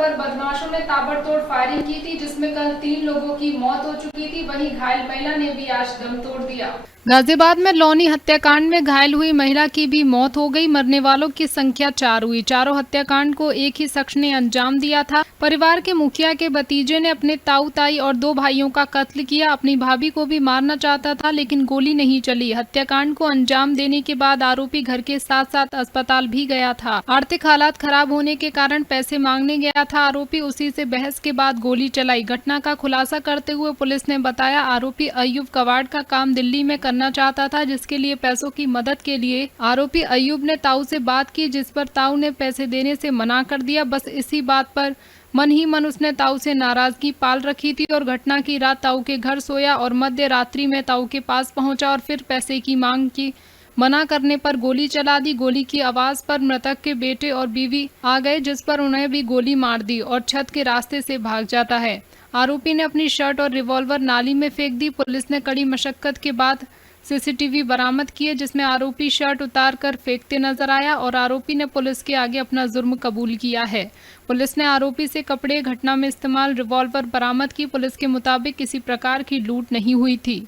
पर बदमाशों ने ताबड़तोड़ फायरिंग की थी, जिसमें कल 3 लोगों की मौत हो चुकी थी। वहीं घायल महिला ने भी आज दम तोड़ दिया। गाजियाबाद में लौनी हत्याकांड में घायल हुई महिला की भी मौत हो गई। मरने वालों की संख्या 4 हुई। चारों हत्याकांड को एक ही शख्स ने अंजाम दिया था। परिवार के मुखिया के भतीजे ने अपने ताऊ ताई और 2 भाइयों का कत्ल किया। अपनी भाभी को भी मारना चाहता था, लेकिन गोली नहीं चली। हत्याकांड को अंजाम देने के बाद आरोपी घर के साथ साथ अस्पताल भी गया था। आर्थिक हालात खराब होने के कारण पैसे मांगने गया था आरोपी। उसी से बहस के बाद गोली चलाई। घटना का खुलासा करते हुए पुलिस ने बताया, आरोपी अय्यूब कबाड़ का काम दिल्ली में करना चाहता था, जिसके लिए पैसों की मदद के लिए आरोपी अय्यूब ने ताऊ से बात की, जिस पर ताऊ ने पैसे देने से मना कर दिया। बस इसी बात पर मन ही मन उसने ताऊ से नाराजगी पाल रखी थी और घटना की रात ताऊ के घर सोया और मध्य रात्रि में ताऊ के पास पहुंचा और फिर पैसे की मांग की। मना करने पर गोली चला दी। गोली की आवाज पर मृतक के बेटे और बीवी आ गए, जिस पर उन्हें भी गोली मार दी और छत के रास्ते से भाग जाता है। आरोपी ने अपनी शर्ट और रिवॉल्वर नाली में फेंक दी। पुलिस ने कड़ी मशक्कत के बाद सीसीटीवी बरामद किए, जिसमें आरोपी शर्ट उतार कर फेंकते नजर आया और आरोपी ने पुलिस के आगे अपना जुर्म कबूल किया है। पुलिस ने आरोपी से कपड़े, घटना में इस्तेमाल रिवॉल्वर बरामद की। पुलिस के मुताबिक किसी प्रकार की लूट नहीं हुई थी।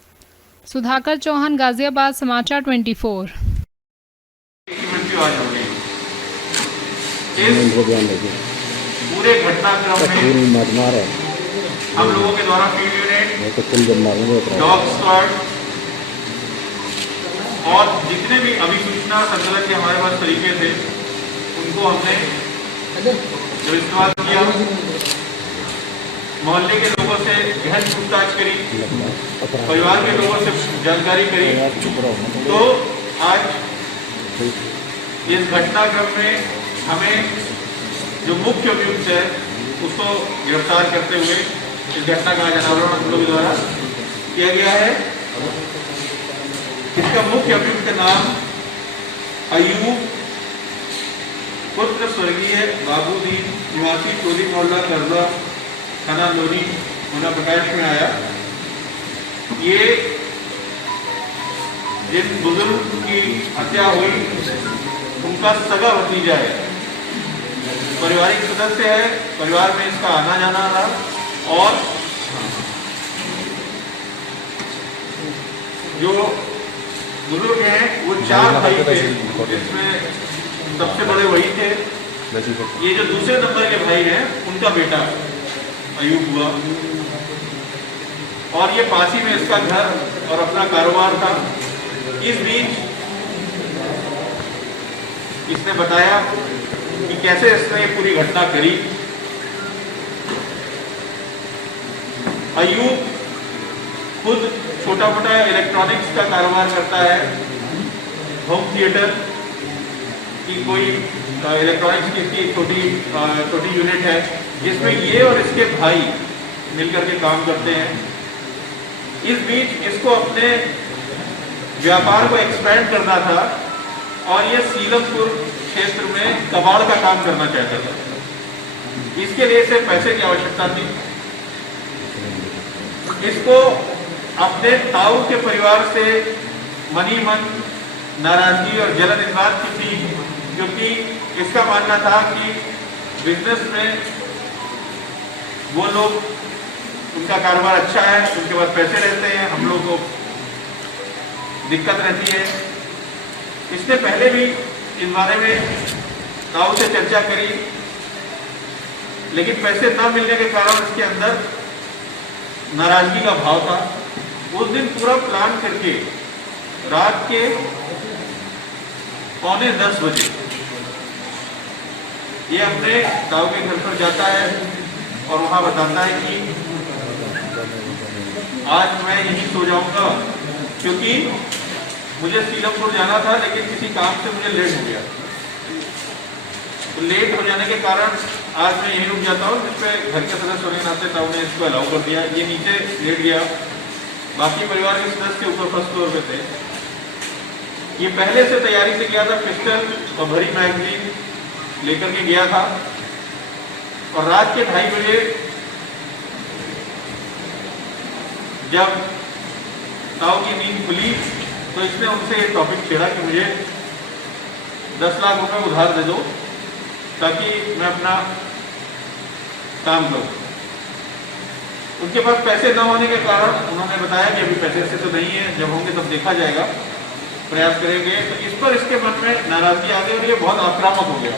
सुधाकर चौहान, गाजियाबाद, समाचार 24। पूरे घटनाक्रम में हम लोगों के द्वारा फील्ड यूनिट, डॉग स्क्वाड और जितने भी अभिसूचना संकलन के हमारे पास तरीके थे, उनको हमने जब इस्तेमाल किया, मोहल्ले के लोगों से गहन पूछताछ करी, परिवार के लोगों से जानकारी करी, तो आज इस घटनाक्रम में हमें जो मुख्य अभियुक्त है उसको गिरफ्तार करते हुए इस घटना का अनावरण हम लोगों द्वारा किया गया है। इसका मुख्य अभियुक्त नाम अय्यूब पुत्र स्वर्गीय बाबूदीन निवासी टोली मोहल्ला करजा, थाना लोनी, होना प्रकाश में आया। ये जिन बुजुर्ग की हत्या हुई उनका सगा भतीजा है, पारिवारिक सदस्य है। परिवार में इसका आना जाना रहा और जो बुजुर्ग हैं वो 4 भाई थे, जिसमें सबसे बड़े वही थे। ये जो दूसरे नंबर के भाई हैं उनका बेटा अय्यूब हुआ और ये पास ही में इसका घर और अपना कारोबार था। इस बीच इसने बताया कि कैसे इसने ये पूरी घटना करी। अय्यूब खुद छोटा मोटा इलेक्ट्रॉनिक्स का कारोबार करता है। होम थिएटर की कोई इलेक्ट्रॉनिक्स की छोटी यूनिट है, जिसमें ये और इसके भाई मिलकर के काम करते हैं। इस बीच इसको अपने व्यापार को एक्सपेंड करना था और ये सीलमपुर क्षेत्र में कबाड़ का काम करना चाहता था। इसके लिए इसे पैसे की आवश्यकता थी। इसको अपने ताऊ के परिवार से मनी मन नाराजगी और जलन इस बात की थी, क्योंकि इसका मानना था कि बिजनेस में वो लोग, उनका कारोबार अच्छा है, उनके पास पैसे रहते हैं, हम लोग को दिक्कत रहती है। इसने पहले भी इस बारे में ताऊ से चर्चा करी, लेकिन पैसे न मिलने के कारण इसके अंदर नाराजगी का भाव था। उस दिन पूरा प्लान करके रात के 9:45 बजे ये अपने ताऊ के घर पर जाता है और वहां बताता है कि आज मैं यहीं सो जाऊंगा, क्योंकि मुझे सीलमपुर जाना था, लेकिन किसी काम से मुझे लेट हो गया। तो लेट हो जाने के कारण आज मैं यहीं रुक जाता हूँ, जिसपे घर के सदस्य होने के नाते ताऊ ने इसको अलाउ कर दिया। ये नीचे लेट गया। बाकी परिवार के सदस्य ऊपर फर्स्ट फ्लोर पे थे। ये पहले से तैयारी से गया था, पिस्टल और भरी मैगजीन लेकर के गया था। और रात के 2:30 बजे जब ताऊ की नींद खुली तो इसने उनसे ये टॉपिक छेड़ा कि मुझे 10 लाख रुपए उधार दे दो, ताकि मैं अपना काम करो। उनके पास पैसे न होने के कारण उन्होंने बताया कि अभी पैसे ऐसे तो नहीं है, जब होंगे तब देखा जाएगा, प्रयास करेंगे। तो इस पर इसके मन में नाराजगी आ गई और ये बहुत आक्रामक हो गया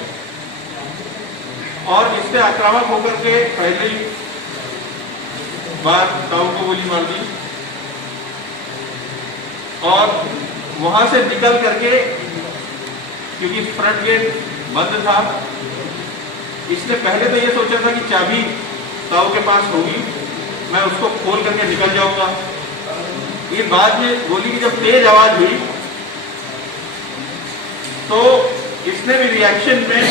और इससे आक्रामक होकर के पहली बार ताऊ को गोली मार दी और वहां से निकल करके, क्योंकि फ्रंट गेट बंद था, इसने पहले तो ये सोचा था कि चाबी ताऊ के पास होगी, मैं उसको खोल करके निकल जाऊंगा। ये बाद में गोली की जब तेज आवाज हुई तो इसने भी रिएक्शन में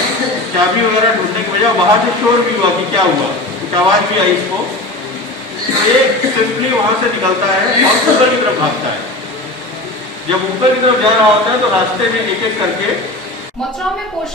चाबी वगैरह ढूंढने की बजाय बाहर से शोर भी हुआ कि क्या हुआ, कुछ आवाज भी आई इसको। ये सिंपली वहां से निकलता है और ऊपर की तरफ भागता है। जब ऊपर की तरफ जा रहा होता है तो रास्ते में एक एक करके मथुरा में